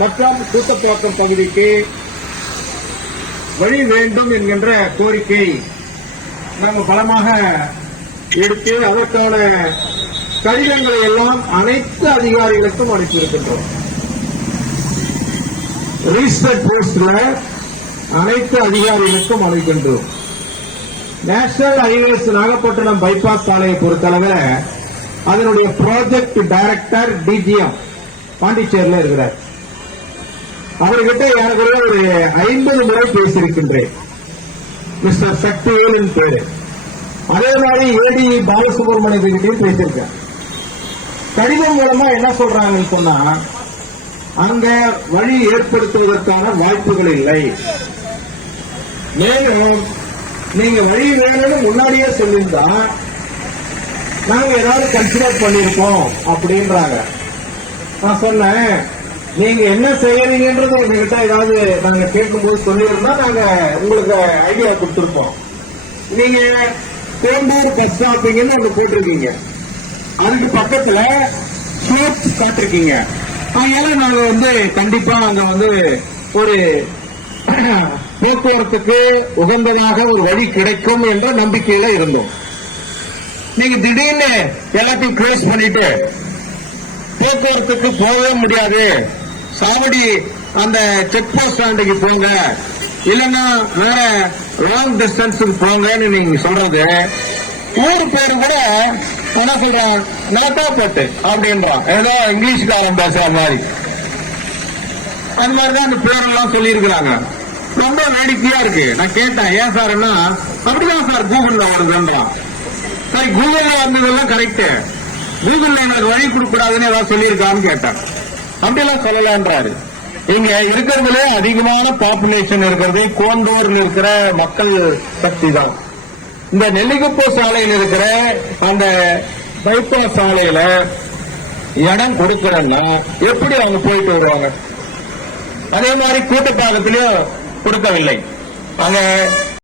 மற்றும் கூட்டப்பாக்கம் பகுதிக்கு வழி வேண்டும் என்கின்ற கோரிக்கை நாங்கள் பலமாக எடுத்து அதற்கான கடிதங்களை எல்லாம் அனைத்து அதிகாரிகளுக்கும் அனுப்பியிருக்கின்றோம். ரிஜிஸ்டர்ட் போஸ்ட்ல அனைத்து அதிகாரிகளுக்கும் அனுப்பிக்கின்றோம். நேஷனல் ஹைவேஸ் நாகப்பட்டினம் பைபாஸ் சாலையை பொறுத்தளவில் அதனுடைய ப்ராஜெக்ட் டைரக்டர் டிஜிஎம் பாண்டிச்சேரியில் இருக்கிறார். அவர்கிட்ட எனக்கு ஒரு 50 முறை பேசியிருக்கின்றேன். மிஸ்டர் சக்திவேலன் பேரு. அதே மாதிரி ஏடி பாலசுப்ரமணியன் கிட்டையும் பேசியிருக்கேன். கடிதம் மூலமா என்ன சொல்றாங்கன்னு சொன்னா, அங்க வழி ஏற்படுத்துவதற்கான வாய்ப்புகள் இல்லை. மேலும் நீங்க வழி வேணும்னு முன்னாடியே சொல்லியிருந்தா நாங்க ஏதாவது கன்சிடர் பண்ணிருப்போம் அப்படின்றாங்க. நான் சொன்னேன், நீங்க என்ன செய்யறீங்கன்றது எங்ககிட்ட ஏதாவது நாங்க கேட்கும்போது சொல்லியிருந்தா நாங்க உங்களுக்கு ஐடியா கொடுத்துருப்போம். நீங்க கோண்டூர் பஸ் ஸ்டாப்பிங்னு அங்க போட்டிருக்கீங்க, அதுக்கு பக்கத்துல ஸ்லோப்ஸ் காட்டிருக்கீங்க. அதனால நாங்க கண்டிப்பா அங்க ஒரு போக்குவரத்துக்கு உகந்ததாக ஒரு வழி கிடைக்கும் என்ற நம்பிக்கையில இருந்தோம். நீங்க திடீர்னு எல்லாத்தையும் க்ளோஸ் பண்ணிட்டு போக்குவரத்துக்கு போகவே முடியாது, சாவடி அந்த செக் போஸ்ட் ஸ்டாண்டுக்கு போங்க, இல்லைன்னா வேற லாங் டிஸ்டன்ஸுக்கு போங்கன்னு நீங்க சொல்றது, ஊர் பேரு கூட என்ன சொல்றான், நாட்டா போட்டு அப்படின்றான், ஏதோ இங்கிலீஷ்காரன் பேசுற மாதிரி. அந்த மாதிரிதான் அந்த பேரெல்லாம் சொல்லி இருக்கிறாங்க. ரொம்ப வேடிக்கையா இருக்கு. நான் கேட்டேன், ஏன் சார்னா, அப்படிதான் சார் கூகுள்ல வருதுன்றான். சரி, கூகுள்ல வந்ததெல்லாம் கரெக்ட், கூகுள்ல எனக்கு வழி கொடுக்கூடாதுன்னு ஏதாவது சொல்லியிருக்கான்னு கேட்டேன். அப்படியெல்லாம் சொல்லலான்றாரு. இங்க இருக்கிறதுல அதிகமான பாப்புலேஷன் இருக்கிறது கோண்டூர்ல இருக்கிற மக்கள் சக்தி தான். இந்த நெல்லிக்குப்போ சாலையில் இருக்கிற அந்த பைபாஸ் சாலையில இடம் கொடுக்கறன்னா எப்படி அவங்க போயிட்டு வருவாங்க? அதே மாதிரி கூட்டப்பாக்கத்திலயும் கொடுக்கவில்லை. அங்க